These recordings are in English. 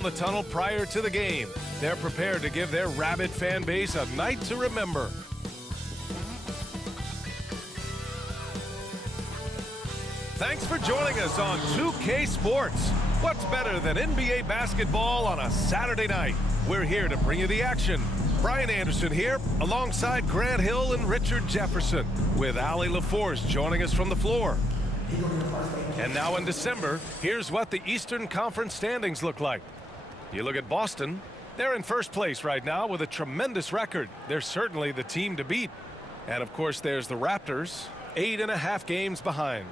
the tunnel prior to the game. They're prepared to give their rabid fan base a night to remember. Thanks for joining us on 2K Sports. What's better than NBA basketball on a Saturday night? We're here to bring you the action. Brian Anderson here, alongside Grant Hill and Richard Jefferson, with Allie LaForce joining us from the floor. And now in December, here's what the Eastern Conference standings look like. You look at Boston, they're in first place right now with a tremendous record. They're certainly the team to beat. And of course, there's the Raptors, 8.5 games behind.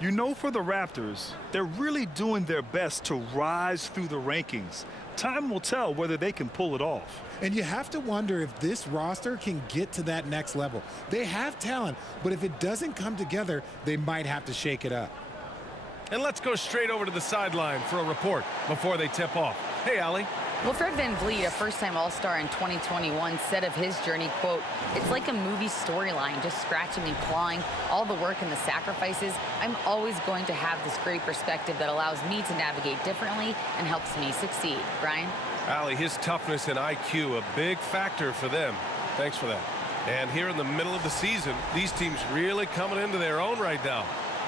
You know, for the Raptors, they're really doing their best to rise through the rankings. Time will tell whether they can pull it off. And you have to wonder if this roster can get to that next level. They have talent, but if it doesn't come together, they might have to shake it up. And let's go straight over to the sideline for a report before they tip off. Hey, Allie. Well, Fred VanVleet, a first-time All-Star in 2021, said of his journey, quote, "It's like a movie storyline, just scratching and clawing, all the work and the sacrifices. I'm always going to have this great perspective that allows me to navigate differently and helps me succeed." Brian? Allie, his toughness and IQ, a big factor for them. Thanks for that. And here in the middle of the season, these teams really coming into their own right now.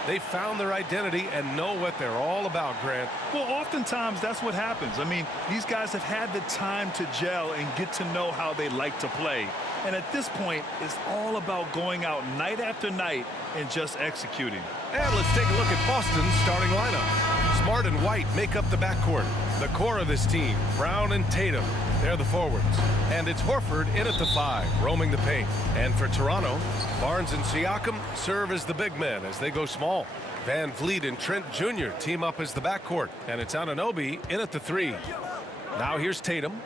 They found their identity and know what they're all about, Grant. Well, oftentimes that's what happens. I mean, these guys have had the time to gel and get to know how they like to play. And at this point, it's all about going out night after night and just executing. And let's take a look at Boston's starting lineup. Smart and White make up the backcourt. The core of this team, Brown and Tatum, they're the forwards. And it's Horford in at the 5, roaming the paint. And for Toronto, Barnes and Siakam serve as the big men as they go small. VanVleet and Trent Jr. team up as the backcourt. And it's Anunoby in at the 3. Now here's Tatum.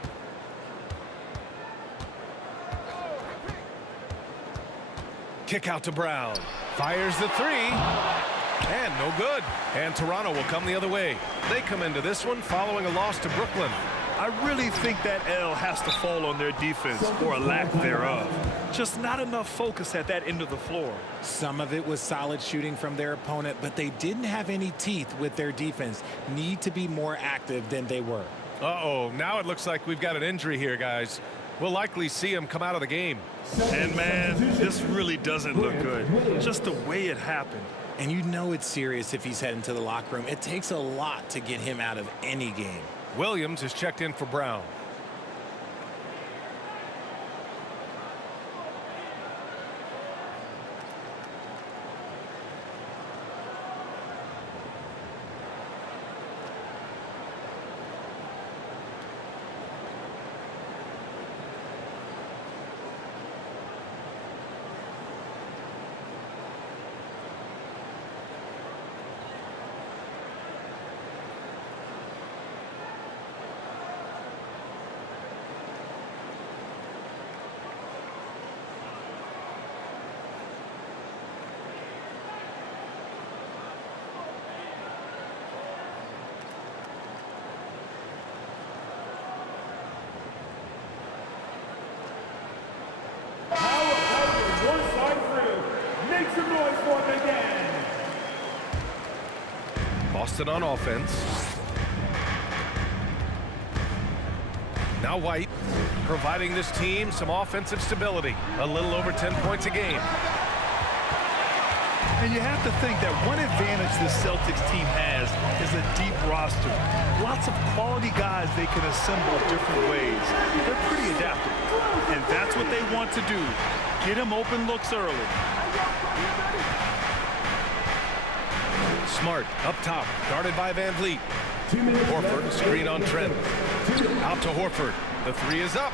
Kick out to Brown. Fires the 3. And no good. And Toronto will come the other way. They come into this one following a loss to Brooklyn. I really think that L has to fall on their defense, or a lack thereof. Just not enough focus at that end of the floor. Some of it was solid shooting from their opponent, but they didn't have any teeth with their defense. Need to be more active than they were. Uh-oh, now it looks like we've got an injury here, guys. We'll likely see him come out of the game. And man, this really doesn't look good. Just the way it happened. And you know it's serious if he's heading to the locker room. It takes a lot to get him out of any game. Williams is checked in for Brown. Boston on offense. Now White, providing this team some offensive stability. A little over 10 points a game. And you have to think that one advantage this Celtics team has is a deep roster. Lots of quality guys they can assemble different ways. They're pretty adaptable. And that's what they want to do. Get them open looks early. Smart up top, guarded by VanVleet. Horford, screen on Trent. Out to Horford. The 3 is up.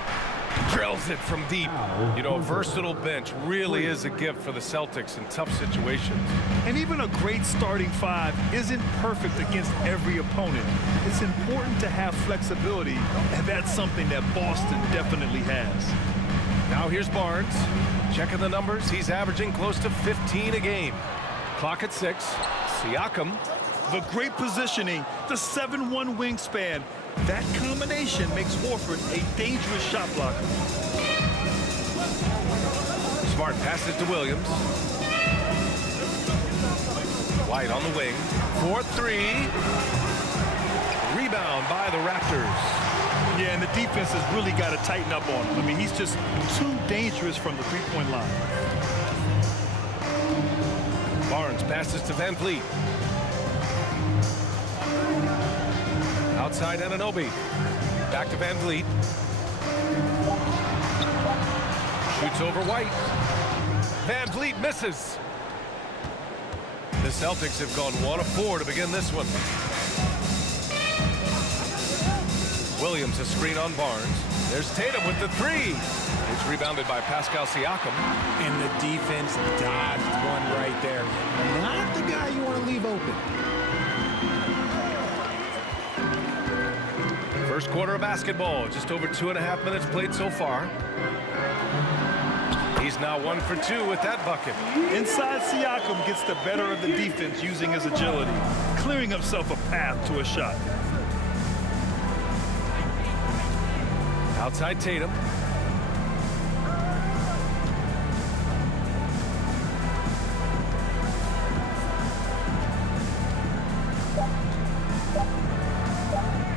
Drills it from deep. You know, a versatile bench really is a gift for the Celtics in tough situations. And even a great starting 5 isn't perfect against every opponent. It's important to have flexibility, and that's something that Boston definitely has. Now here's Barnes. Checking the numbers, he's averaging close to 15 a game. Clock at 6. Siakam. The great positioning, the 7'1" wingspan. That combination makes Horford a dangerous shot blocker. Smart passes to Williams. White on the wing. 4-3. rebound by the Raptors. Yeah, and the defense has really got to tighten up on him. I mean, he's just too dangerous from the three-point line. Barnes passes to Van Vliet. Outside Anunoby. Back to Van Vliet. Shoots over White. Van Vliet misses. The Celtics have gone 1 of 4 to begin this one. Williams a screen on Barnes. There's Tatum with the three. It's rebounded by Pascal Siakam. And the defense dodged one right there. Not the guy you want to leave open. First quarter of basketball. Just over 2.5 minutes played so far. He's now 1 for 2 with that bucket. Inside, Siakam gets the better of the defense using his agility, clearing himself a path to a shot. Outside Tatum.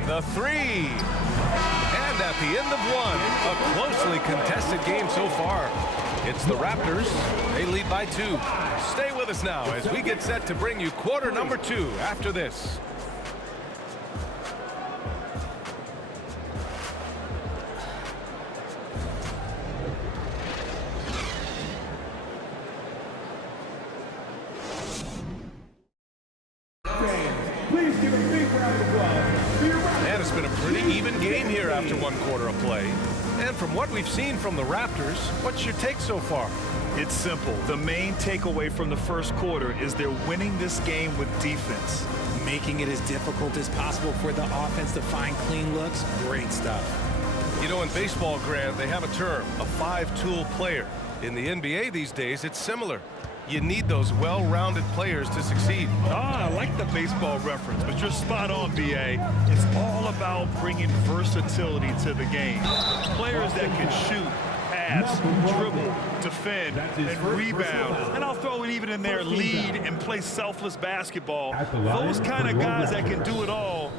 The three. And at the end of one, a closely contested game so far. It's the Raptors. They lead by 2. Stay with us now as we get set to bring you quarter number 2 after this. And it's been a pretty even game here after 1 quarter of play. And from what we've seen from the Raptors, what's your take so far? It's simple. The main takeaway from the first quarter is they're winning this game with defense. Making it as difficult as possible for the offense to find clean looks. Great stuff. You know, in baseball, Grant, they have a term, a 5-tool player. In the NBA these days, it's similar. You need those well-rounded players to succeed. I like the baseball reference, but you're spot on, B.A. It's all about bringing versatility to the game. Players that can shoot, pass, dribble, defend, and rebound. And I'll throw it even in there, lead and play selfless basketball. Those kind of guys that can do it all,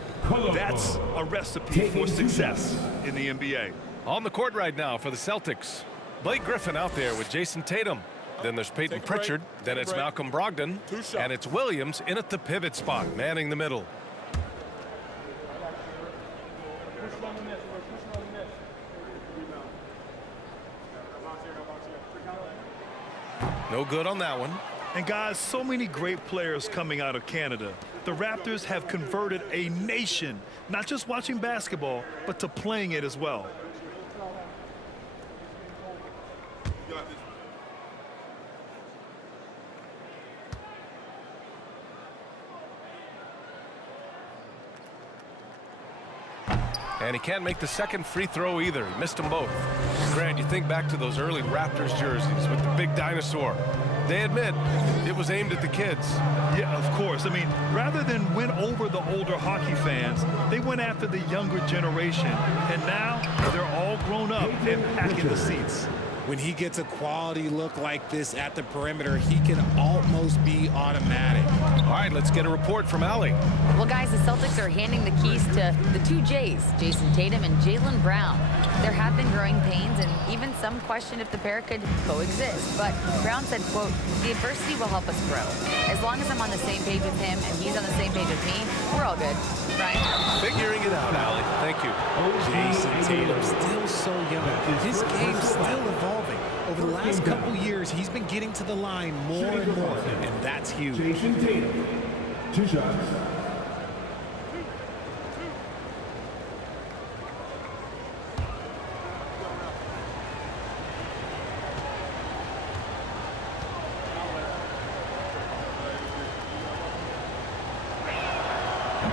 that's a recipe for success in the NBA. On the court right now for the Celtics, Blake Griffin out there with Jason Tatum. Then there's Peyton Pritchard. Then it's Malcolm Brogdon. And it's Williams in at the pivot spot, manning the middle. No good on that one. And guys, so many great players coming out of Canada. The Raptors have converted a nation, not just watching basketball, but to playing it as well. And he can't make the second free throw either. He missed them both. Grant, you think back to those early Raptors jerseys with the big dinosaur. They admit it was aimed at the kids. Yeah, of course. I mean, rather than win over the older hockey fans, they went after the younger generation. And now they're all grown up and packing the seats. When he gets a quality look like this at the perimeter, he can almost be automatic. All right, let's get a report from Allie. Well, guys, the Celtics are handing the keys to the 2 J's, Jason Tatum and Jaylen Brown. There have been growing pains, and even some question if the pair could coexist. But Brown said, quote, "The adversity will help us grow. As long as I'm on the same page with him and he's on the same page with me, we're all good." Right? Figuring it out, Allie. Thank you. Jason Tatum still so young. His game's still evolving. Over the last couple years, he's been getting to the line more and more, and that's huge. Jason Tatum, 2 shots.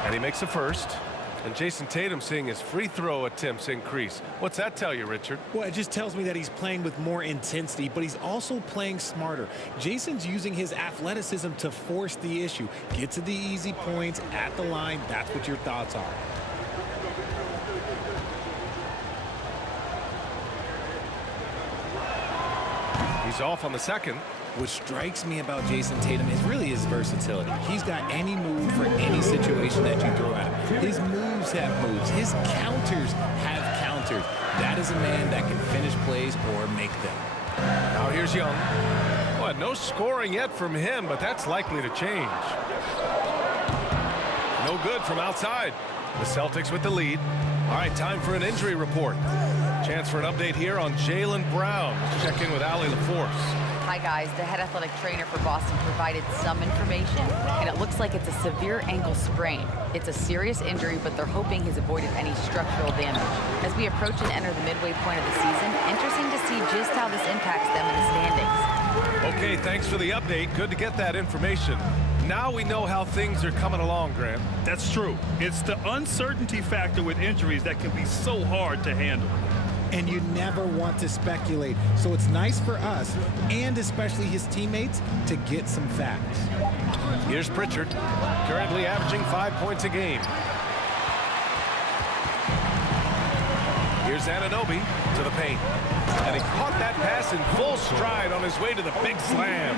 And he makes the first. And Jason Tatum seeing his free throw attempts increase. What's that tell you, Richard? Well, it just tells me that he's playing with more intensity, but he's also playing smarter. Jason's using his athleticism to force the issue. Get to the easy points at the line. That's what your thoughts are. He's off on the second. What strikes me about Jason Tatum is really his versatility. He's got any move for any situation that you throw at him. His moves have moves. His counters have counters. That is a man that can finish plays or make them. Now here's Young. Well, no scoring yet from him, but that's likely to change. No good from outside. The Celtics with the lead. All right, time for an injury report. Chance for an update here on Jaylen Brown. Let's check in with Allie LaForce. Hi, guys. The head athletic trainer for Boston provided some information, and it looks like it's a severe ankle sprain. It's a serious injury, but they're hoping he's avoided any structural damage. As we approach and enter the midway point of the season, interesting to see just how this impacts them in the standings. Okay, thanks for the update. Good to get that information. Now we know how things are coming along, Grant. That's true. It's the uncertainty factor with injuries that can be so hard to handle. And you never want to speculate. So it's nice for us, and especially his teammates, to get some facts. Here's Pritchard, currently averaging 5 points a game. Here's Anunoby to the paint. And he caught that pass in full stride on his way to the big slam.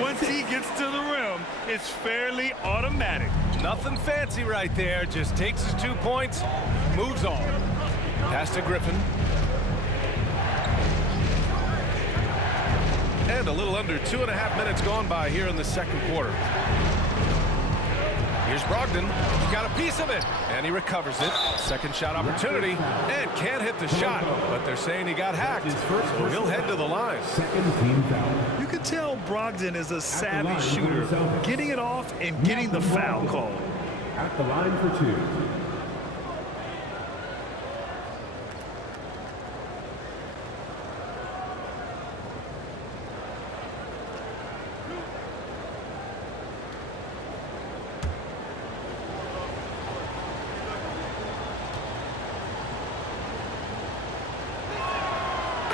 Once he gets to the rim, it's fairly automatic. Nothing fancy right there. Just takes his 2 points, moves on. Pass to Griffin. And a little under 2.5 minutes gone by here in the second quarter. Here's Brogdon. He got a piece of it, and he recovers it. Second shot opportunity, and can't hit the shot, but they're saying he got hacked, so he'll head to the line. You can tell Brogdon is a savvy shooter, getting it off and getting the foul call. At the line for 2.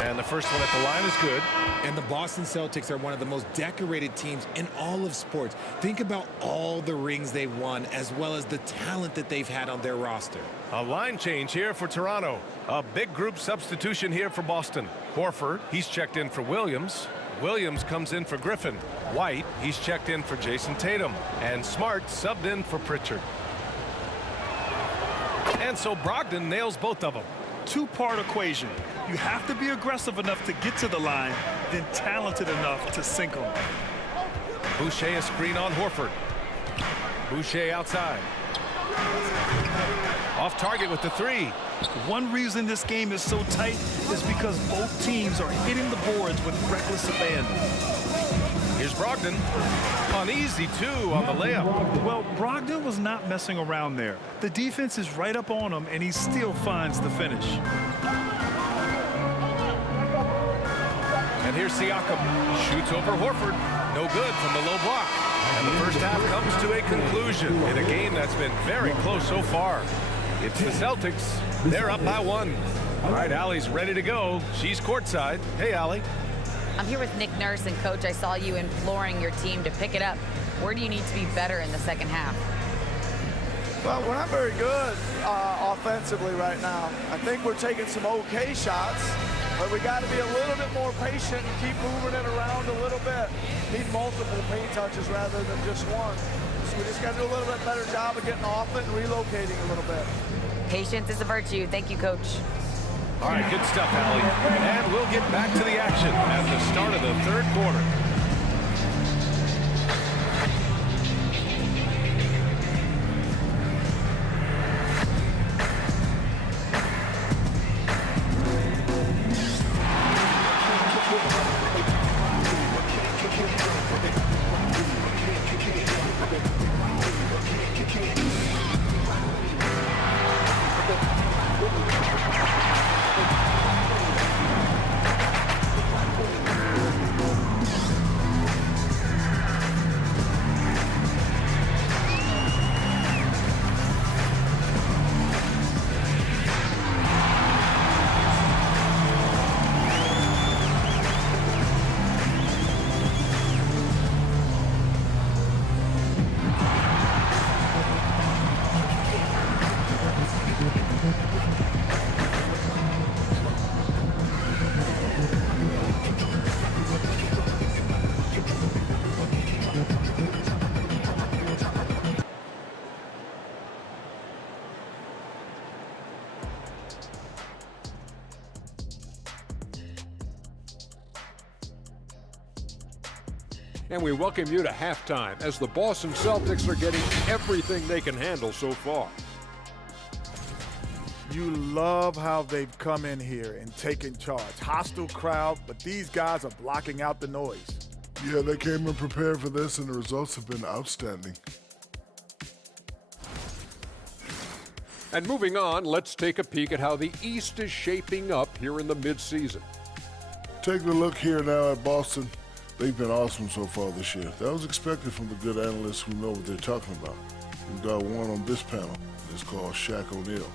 And the first one at the line is good. And the Boston Celtics are one of the most decorated teams in all of sports. Think about all the rings they've won, as well as the talent that they've had on their roster. A line change here for Toronto. A big group substitution here for Boston. Horford, he's checked in for Williams. Williams comes in for Griffin. White, he's checked in for Jason Tatum. And Smart subbed in for Pritchard. And so Brogdon nails both of them. Two-part equation. You have to be aggressive enough to get to the line, then talented enough to sink them. Boucher a screen on Horford. Boucher outside. Off target with the 3. One reason this game is so tight is because both teams are hitting the boards with reckless abandon. Here's Brogdon. Uneasy, too, on the layup. Well, Brogdon was not messing around there. The defense is right up on him, and he still finds the finish. And here's Siakam. Shoots over Horford. No good from the low block. And the first half comes to a conclusion in a game that's been very close so far. It's the Celtics. They're up by 1. All right, Allie's ready to go. She's courtside. Hey, Allie. I'm here with Nick Nurse, and Coach, I saw you imploring your team to pick it up. Where do you need to be better in the second half? Well, we're not very good offensively right now. I think we're taking some okay shots, but we got to be a little bit more patient and keep moving it around a little bit. Need multiple paint touches rather than just one. So we just got to do a little bit better job of getting off it and relocating a little bit. Patience is a virtue. Thank you, Coach. All right, good stuff, Allie. And we'll get back to the action at the start of the third quarter. and we welcome you to halftime as the Boston Celtics are getting everything they can handle so far. You love how they've come in here and taken charge. Hostile crowd, but these guys are blocking out the noise. Yeah, they came in prepared for this, and the results have been outstanding. And moving on, let's take a peek at how the East is shaping up here in the midseason. Taking a look here now at Boston, they've been awesome so far this year. That was expected from the good analysts who know what they're talking about. We've got one on this panel. It's called Shaq O'Neal.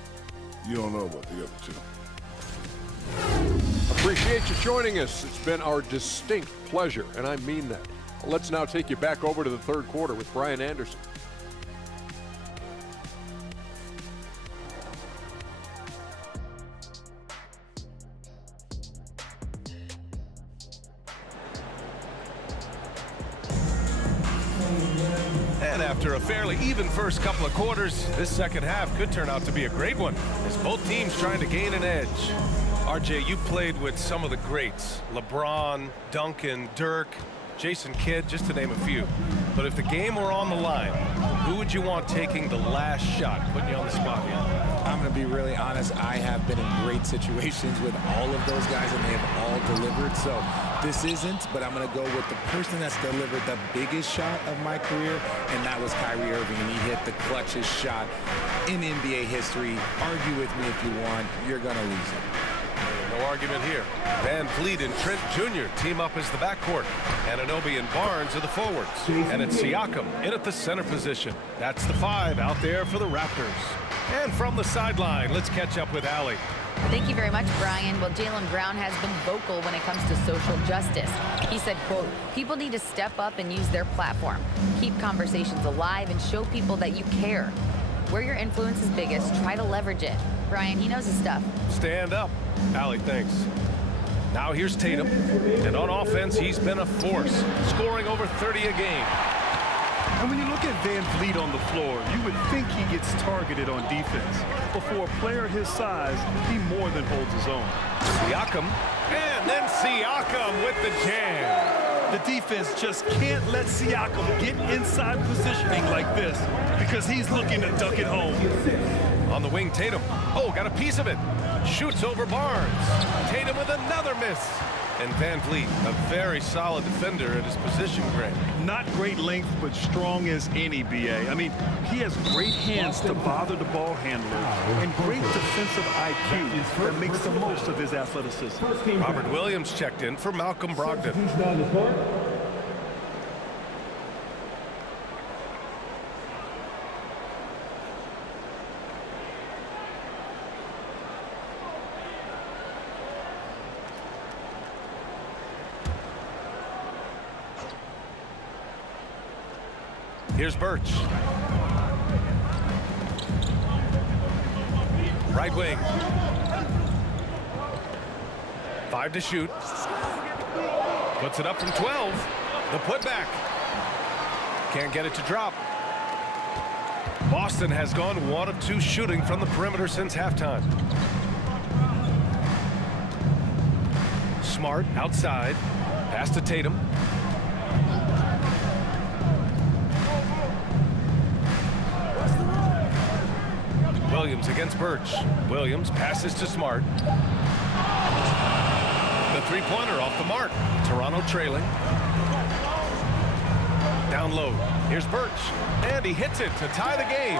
You don't know about the other two. Appreciate you joining us. It's been our distinct pleasure, and I mean that. Let's now take you back over to the third quarter with Brian Anderson. And after a fairly even first couple of quarters, this second half could turn out to be a great one, as both teams trying to gain an edge. RJ, you played with some of the greats, LeBron, Duncan, Dirk, Jason Kidd, just to name a few. But if the game were on the line, who would you want taking the last shot? Putting you on the spot here. I'm going to be really honest. I have been in great situations with all of those guys, and they have all delivered. So this isn't, but I'm going to go with the person that's delivered the biggest shot of my career, and that was Kyrie Irving, and he hit the clutchest shot in NBA history. Argue with me if you want. You're going to lose it. No argument here. Van Vliet and Trent Jr. team up as the backcourt. Anunoby and Barnes are the forwards. And it's Siakam in at the center position. That's the 5 out there for the Raptors. And from the sideline, let's catch up with Allie. Thank you very much, Brian. Well, Jaylen Brown has been vocal when it comes to social justice. He said, quote, people need to step up and use their platform. Keep conversations alive and show people that you care. Where your influence is biggest, try to leverage it. Brian, he knows his stuff. Stand up. Allie, thanks. Now here's Tatum. And on offense, he's been a force, scoring over 30 a game. And when you look at Van Vliet on the floor, you would think he gets targeted on defense. But for a player his size, he more than holds his own. Siakam, and then Siakam with the jam. The defense just can't let Siakam get inside positioning like this because he's looking to duck it home. On the wing, Tatum. Oh, got a piece of it. Shoots over Barnes. Tatum with another miss. And Van Vliet, a very solid defender at his position, Greg. Not great length, but strong as any, B.A. I mean, he has great hands to bother the ball handler and great defensive IQ that makes the most of his athleticism. Robert Williams checked in for Malcolm Brogdon. Here's Birch. Right wing. 5 to shoot. Puts it up from 12. The putback. Can't get it to drop. Boston has gone 1 of 2 shooting from the perimeter since halftime. Smart outside. Pass to Tatum. Williams against Birch. Williams passes to Smart. The three-pointer off the mark. Toronto trailing. Down low. Here's Birch. And he hits it to tie the game.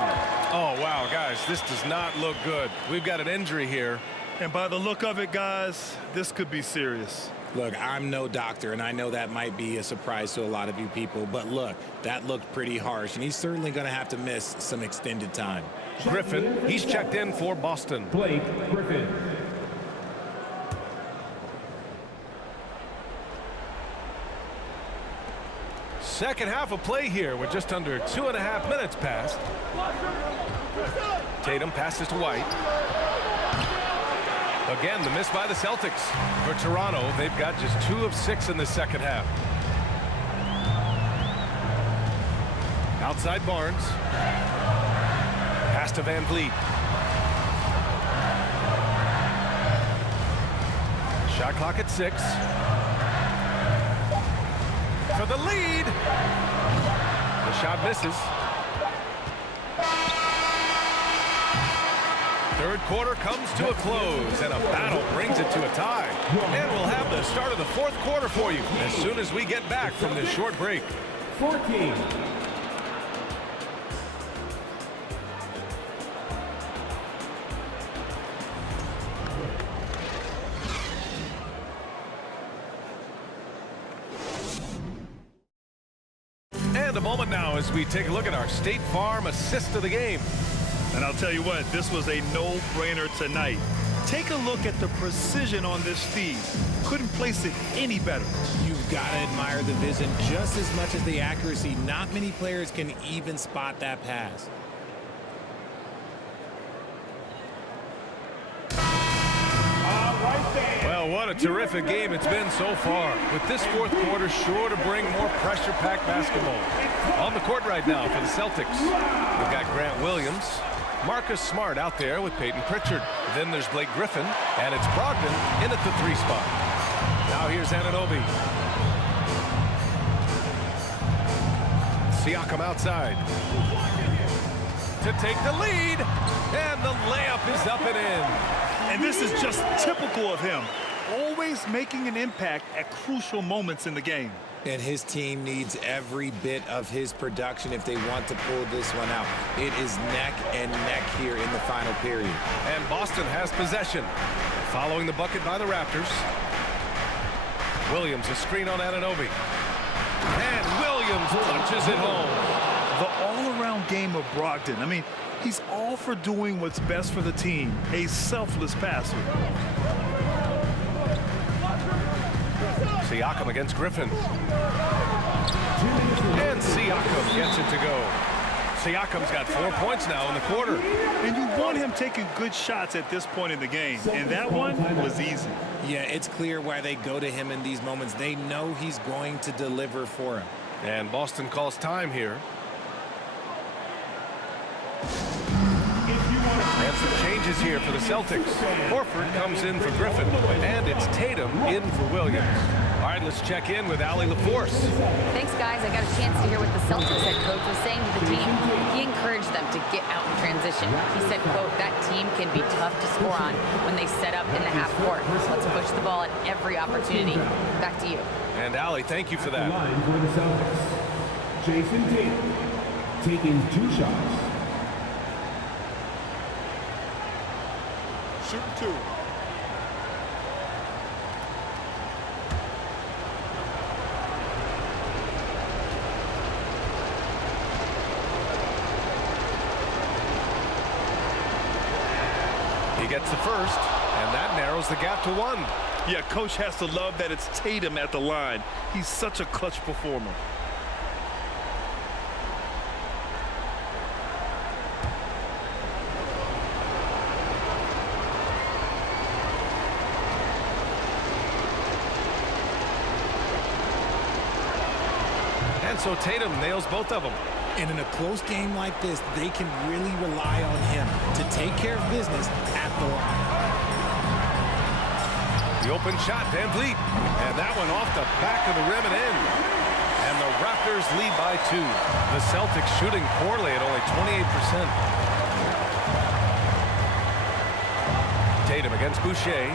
Oh, wow, guys, this does not look good. We've got an injury here. And by the look of it, guys, this could be serious. Look, I'm no doctor, and I know that might be a surprise to a lot of you people, but look, that looked pretty harsh, and he's certainly going to have to miss some extended time. Griffin, he's checked in for Boston. Blake Griffin. Second half of play here with just under 2.5 minutes passed. Tatum passes to White. Again, the miss by the Celtics. For Toronto, they've got just 2 of 6 in the second half. Outside Barnes. Pass to Van Vliet. Shot clock at 6. for the lead. The shot misses. Third quarter comes to a close, and a battle brings it to a tie. And we'll have the start of the fourth quarter for you as soon as we get back from this short break. 14. And a moment now as we take a look at our State Farm assist of the game. And I'll tell you what, this was a no-brainer tonight. Take a look at the precision on this feed. Couldn't place it any better. You've got to admire the vision just as much as the accuracy. Not many players can even spot that pass. Well, what a terrific game it's been so far. With this fourth quarter sure to bring more pressure-packed basketball. On the court right now for the Celtics, we've got Grant Williams, Marcus Smart out there with Peyton Pritchard. Then there's Blake Griffin, and it's Brogdon in at the 3 spot. Now here's Anunoby. Siakam outside to take the lead, and the layup is up and in. And this is just typical of him. Always making an impact at crucial moments in the game. And his team needs every bit of his production if they want to pull this one out. It is neck and neck here in the final period. And Boston has possession. Following the bucket by the Raptors. Williams, a screen on Anunoby. And Williams punches it home. The all-around game of Brogdon. I mean, he's all for doing what's best for the team. A selfless passer. Siakam against Griffin. And Siakam gets it to go. Siakam's got 4 points now in the quarter. And you want him taking good shots at this point in the game. And that one was easy. Yeah, it's clear why they go to him in these moments. They know he's going to deliver for him. And Boston calls time here. And some changes here for the Celtics. Horford comes in for Griffin, and it's Tatum in for Williams. All right, let's check in with Allie LaForce. Thanks, guys. I got a chance to hear what the Celtics head coach was saying to the team. He encouraged them to get out in transition. He said, quote, that team can be tough to score on when they set up in the half court. Let's push the ball at every opportunity. Back to you. And Allie, thank you for that. Line for the Celtics. Jason Tatum taking 2 shots. Shooting 2. He gets the first, and that narrows the gap to 1. Yeah, coach has to love that it's Tatum at the line. He's such a clutch performer. And so Tatum nails both of them. And in a close game like this, they can really rely on him to take care of business at the line. The open shot, Van Vliet. And that one off the back of the rim and in. And the Raptors lead by 2. The Celtics shooting poorly at only 28%. Tatum against Boucher.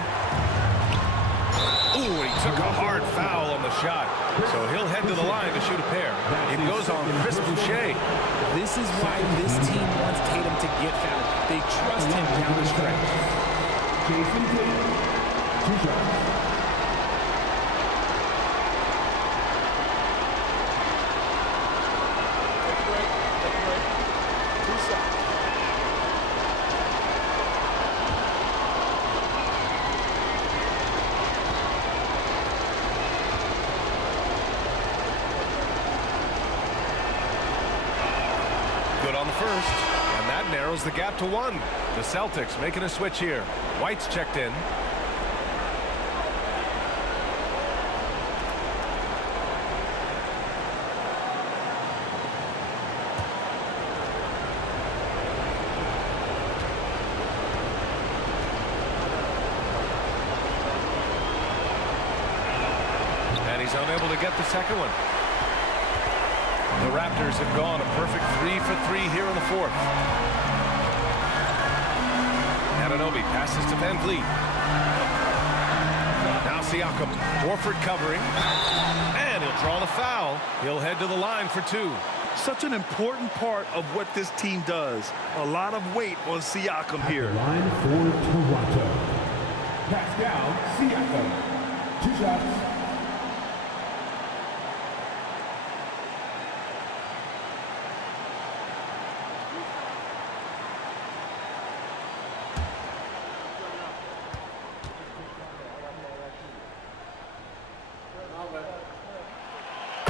Ooh, he took a hard foul on the shot. So he'll head to the line to shoot a pair. It goes on Chris Boucher. This is why this team wants Tatum to get fouled. They trust him down the stretch. Jason Tatum, 2 shots. Good on the first, and that narrows the gap to 1. The Celtics making a switch here. White's checked in. And he's unable to get the second one. The Raptors have gone a perfect 3 for 3 here in the fourth. Anunoby passes to Van Vliet. Now Siakam. Horford covering. And he'll draw the foul. He'll head to the line for 2. Such an important part of what this team does. A lot of weight on Siakam here. Line for Toronto. Pascal Siakam. 2 shots.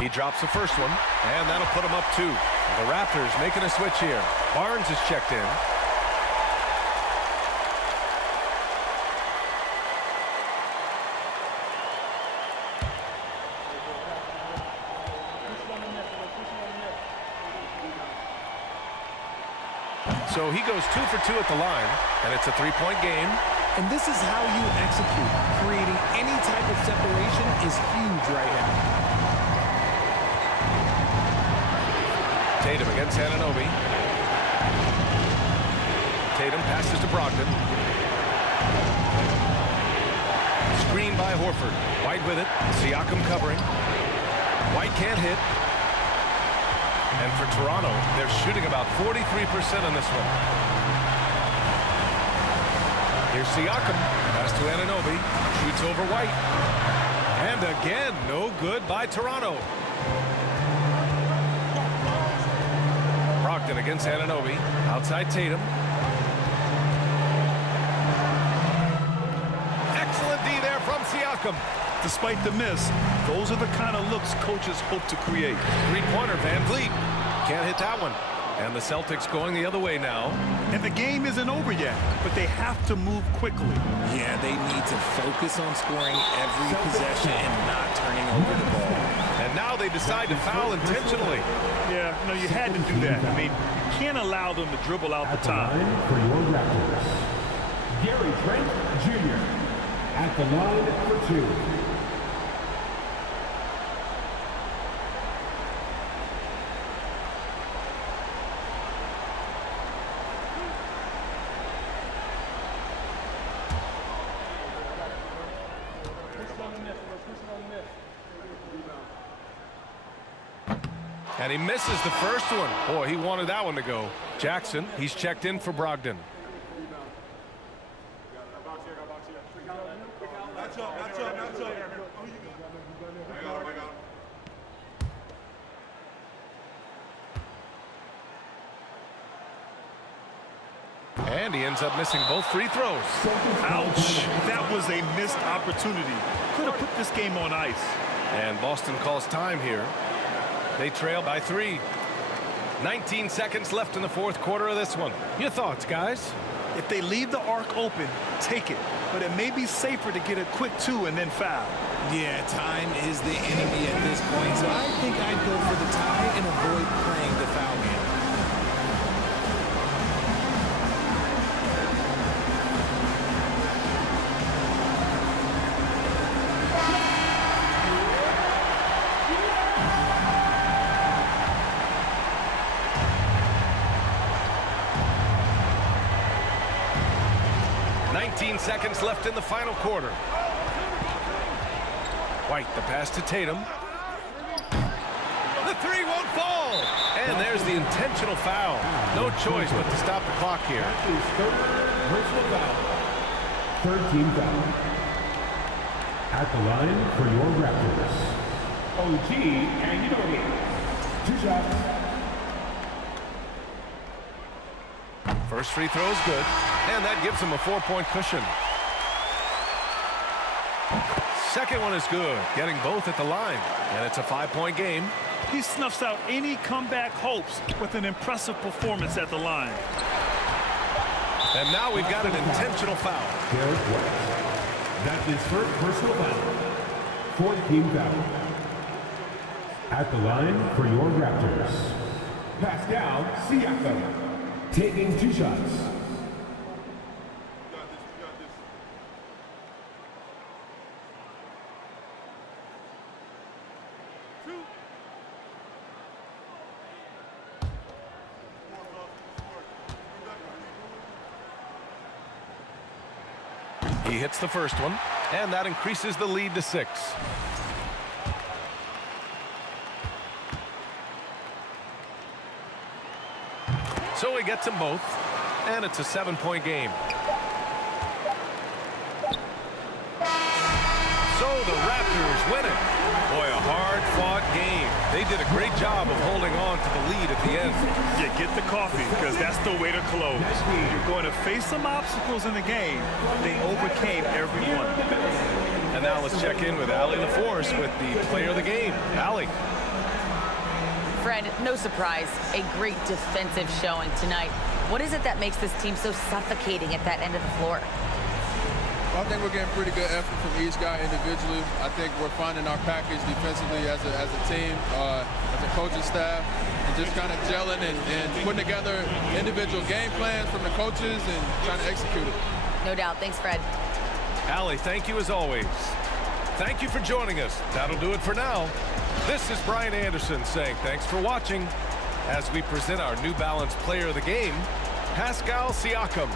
He drops the first one, and that'll put him up 2. The Raptors making a switch here. Barnes is checked in. So he goes 2 for 2 at the line, and it's a 3-point game. And this is how you execute. Creating any type of separation is huge right now. Tatum against Anunoby. Tatum passes to Brogdon. Screen by Horford. White with it. Siakam covering. White can't hit. And for Toronto, they're shooting about 43% on this one. Here's Siakam. Pass to Anunoby. Shoots over White. And again, no good by Toronto. Brogdon against Anunoby. Outside Tatum. Excellent D there from Siakam. Despite the miss, those are the kind of looks coaches hope to create. 3-pointer, Van Vliet. Can't hit that one. And the Celtics going the other way now. And the game isn't over yet, but they have to move quickly. Yeah, they need to focus on scoring every possession and not turning over the ball. And now they decide to foul intentionally. Yeah, no, you had to do that. I mean, you can't allow them to dribble out the time. Line for your Raptors. Gary Trent Jr. at the line for 2. And he misses the first one. Boy, he wanted that one to go. Jackson, he's checked in for Brogdon. And he ends up missing both free throws. Ouch. That was a missed opportunity. Could have put this game on ice. And Boston calls time here. They trail by 3. 19 seconds left in the fourth quarter of this one. Your thoughts, guys? If they leave the arc open, take it. But it may be safer to get a quick 2 and then foul. Yeah, time is the enemy at this point, so I think I'd go for the tie and avoid playing the foul game. Seconds left in the final quarter. White, the pass to Tatum. The 3 won't fall. And there's the intentional foul. No choice but to stop the clock here. His third personal foul. Third team foul. At the line for your Raptors. OG Anunoby. 2 shots. First free throw is good, and that gives him a 4-point cushion. Second one is good, getting both at the line, and it's a 5-point game. He snuffs out any comeback hopes with an impressive performance at the line. And now we've got an intentional foul. Derek White. That's his first personal foul. Fourth team foul. At the line for your Raptors. Pascal Siakam. Taking 2 shots. He hits the first one, and that increases the lead to 6. So he gets them both, and it's a 7-point game. So the Raptors win it. Boy, a hard-fought game. They did a great job of holding on to the lead at the end. Yeah, get the coffee, because that's the way to close. You're going to face some obstacles in the game. They overcame every one. And now let's check in with Allie LaForce with the player of the game. Allie. Fred, no surprise, a great defensive showing tonight. What is it that makes this team so suffocating at that end of the floor? I think we're getting pretty good effort from each guy individually. I think we're finding our package defensively as a team, as a coaching staff, and just kind of gelling and putting together individual game plans from the coaches and trying to execute it. No doubt. Thanks, Fred. Allie, thank you as always. Thank you for joining us. That'll do it for now. This is Brian Anderson saying thanks for watching as we present our New Balance Player of the Game, Pascal Siakam.